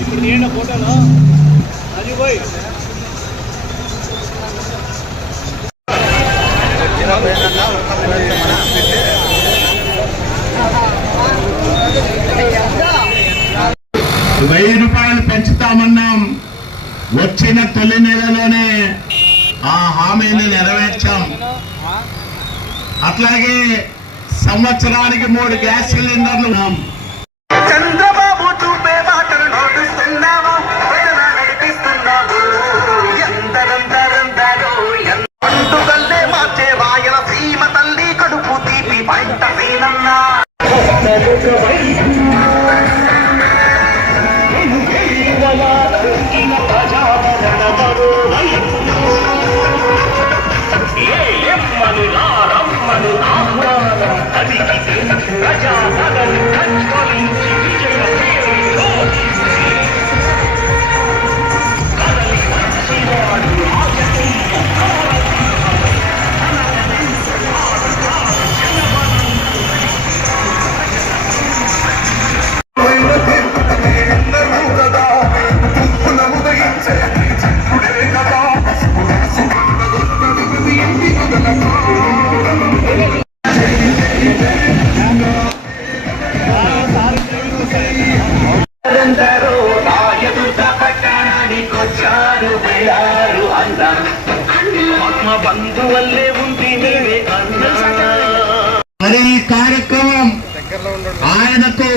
ఇప్పుడు ఫోటోలో అది పోయి ₹1000 పెంచుతామన్నాం. వచ్చిన తొలి నెలలోనే ఆ హామీని నెరవేర్చాం. అట్లాగే సంవత్సరానికి 3 గ్యాస్ సిలిండర్లు చంద్రబాబు చూపే మాటలు నోటిస్తున్నావా నడిపిస్తున్నావు ఎంతరంతరంతరో మార్చే వాయన సీమ తల్లి కడుపు తీపి పంట సీనన్నా మరి ఈ కార్యక్రమం ఆయనకు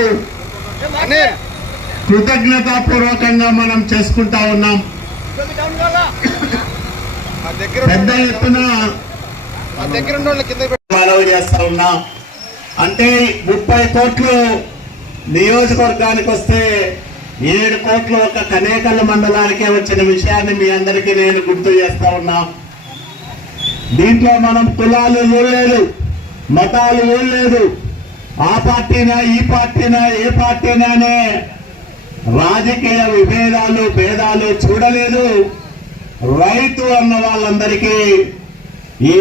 కృతజ్ఞతాపూర్వకంగా మనం చేసుకుంటా ఉన్నాం. పెద్ద ఎత్తున మనవి చేస్తా ఉన్నాం. అంటే 30 కోట్లు నియోజకవర్గానికి వస్తే 7 కోట్లు ఒక కనేకల్ మండలానికే వచ్చిన విషయాన్ని మీ అందరికీ నేను గుర్తు చేస్తా ఉన్నా. దీంట్లో మనం కులాలు చూడలేదు, మతాలు చూడలేదు, ఆ పార్టీనా ఈ పార్టీనా ఏ పార్టీనా అనే రాజకీయ విభేదాలు భేదాలు చూడలేదు. రైతు అన్న వాళ్ళందరికీ ఈ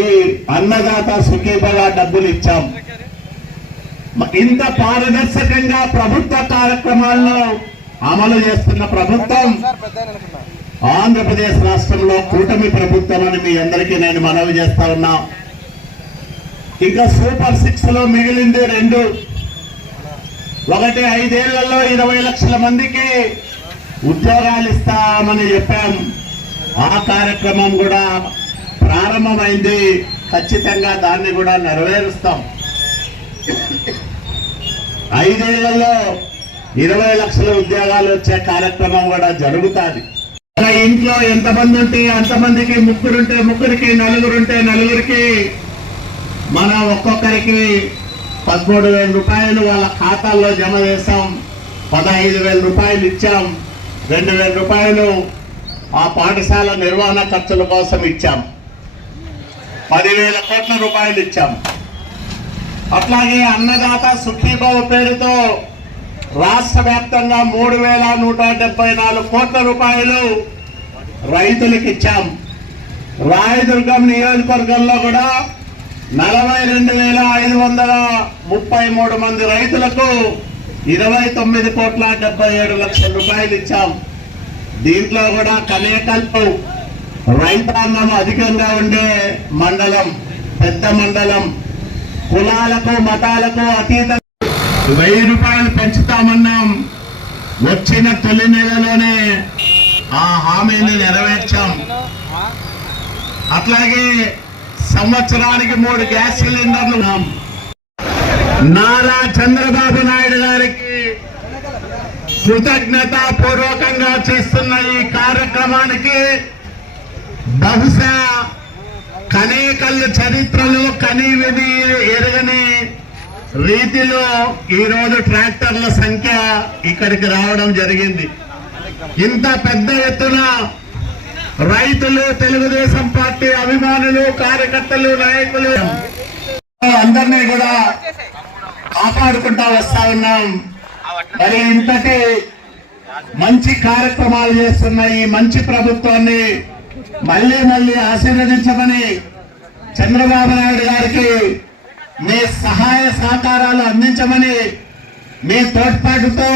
అన్నదాత సుఖీభవ డబ్బులు ఇచ్చాం. ఇంత పారదర్శకంగా ప్రభుత్వ కార్యక్రమాలను అమలు చేస్తున్న ప్రభుత్వం ఆంధ్రప్రదేశ్ రాష్ట్రంలో కూటమి ప్రభుత్వం అని మీ అందరికీ నేను మనవి చేస్తా ఉన్నా. ఇంకా సూపర్ 6 లో మిగిలింది 2. ఒకటి 5 ఏళ్లలో 20 లక్షల మందికి ఉద్యోగాలు ఇస్తామని చెప్పాం. ఆ కార్యక్రమం కూడా ప్రారంభమైంది. ఖచ్చితంగా దాన్ని కూడా నెరవేరుస్తాం. 5 ఏళ్లలో 20 లక్షల ఉద్యోగాలు వచ్చే కార్యక్రమం కూడా జరుగుతుంది. ఇంట్లో ఎంతమంది ఉంటే అంతమందికి, 3 ఉంటే 3కి, 4 ఉంటే 4కి మనం ఒక్కొక్కరికి 13,000 రూపాయలు వాళ్ళ ఖాతాల్లో జమ చేశాం. 15,000 రూపాయలు ఇచ్చాం. 2,000 రూపాయలు ఆ పాఠశాల నిర్వహణ ఖర్చుల కోసం ఇచ్చాం. 10,000 కోట్ల రూపాయలు ఇచ్చాం. అట్లాగే అన్నదాత సుఖీభవ పేరుతో రాష్ట్ర వ్యాప్తంగా 3,174 కోట్ల రూపాయలు రైతులకు ఇచ్చాం. రాయదుర్గం నియోజకవర్గంలో కూడా 42,533 మంది రైతులకు 29,77 లక్షల ఇచ్చాం. దీంట్లో కూడా కనేకల్పు రైతాంగం అధికంగా ఉండే మండలం, పెద్ద మండలం, కులాలకు మతాలకు అతీత ₹1000 పెంచుతామన్నాం. వచ్చిన తొలి నెలలోనే ఆ హామీని నెరవేర్చాం. అట్లాగే సంవత్సరానికి 3 గ్యాస్ సిలిండర్లు. నారా చంద్రబాబు నాయుడు గారికి కృతజ్ఞతాపూర్వకంగా చేస్తున్న ఈ కార్యక్రమానికి బహుశా కనేకల్లు చరిత్రలో కనీవిని ఎరగని రీతిలో ఈరోజు ట్రాక్టర్ల సంఖ్య ఇక్కడికి రావడం జరిగింది. ఇంత పెద్ద ఎత్తున రైతులు, తెలుగుదేశం పార్టీ అభిమానులు, కార్యకర్తలు, నాయకులు అందరినీ కూడా కాపాడుకుంటా వస్తా ఉన్నాం. మరి ఇంతటి మంచి కార్యక్రమాలు చేస్తున్న ఈ మంచి ప్రభుత్వాన్ని మళ్ళీ మళ్ళీ ఆశీర్వదించమని చంద్రబాబు నాయుడు గారికి మీ సహాయ సహకారాలు అందించమని మీ తోడ్పాటుతో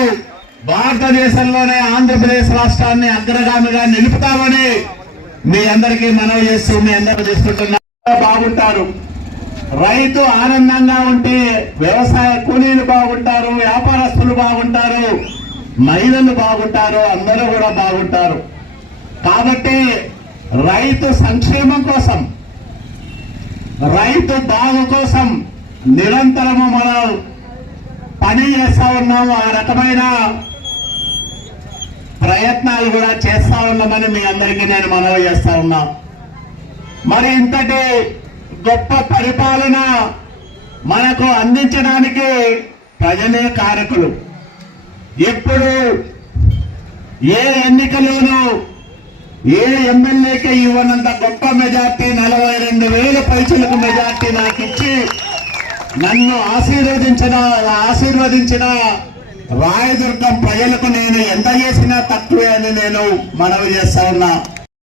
భారతదేశంలోనే ఆంధ్రప్రదేశ్ రాష్ట్రాన్ని అగ్రగామిగా నిలుపుతామని మీ అందరికీ మనవి చేస్తూ మీ అందరూ చేసుకుంటున్నా. బాగుంటారు, రైతు ఆనందంగా ఉంటే వ్యవసాయ కూలీలు బాగుంటారు, వ్యాపారస్తులు బాగుంటారు, మహిళలు బాగుంటారు, అందరూ కూడా బాగుంటారు. కాబట్టి రైతు సంక్షేమం కోసం, రైతు బాగు కోసం నిరంతరము మనం పని చేస్తా ఉన్నాము. ఆ రకమైన ప్రయత్నాలు కూడా చేస్తా ఉన్నామని మీ అందరికీ నేను మనవి చేస్తా ఉన్నా. మరి ఇంతటి గొప్ప పరిపాలన మనకు అందించడానికి ప్రజలే కారకులు. ఎప్పుడు ఏ ఎన్నికలోనూ ఏ ఎమ్మెల్యేకి ఇవ్వనంత గొప్ప మెజార్టీ 42,000 పైసలకు మెజార్టీ నాకు ఇచ్చి నన్ను ఆశీర్వదించిన రాయదుర్గం ప్రజలకు నేను ఎంత చేసినా తక్కువే అని నేను మనవి చేస్తా ఉన్నా.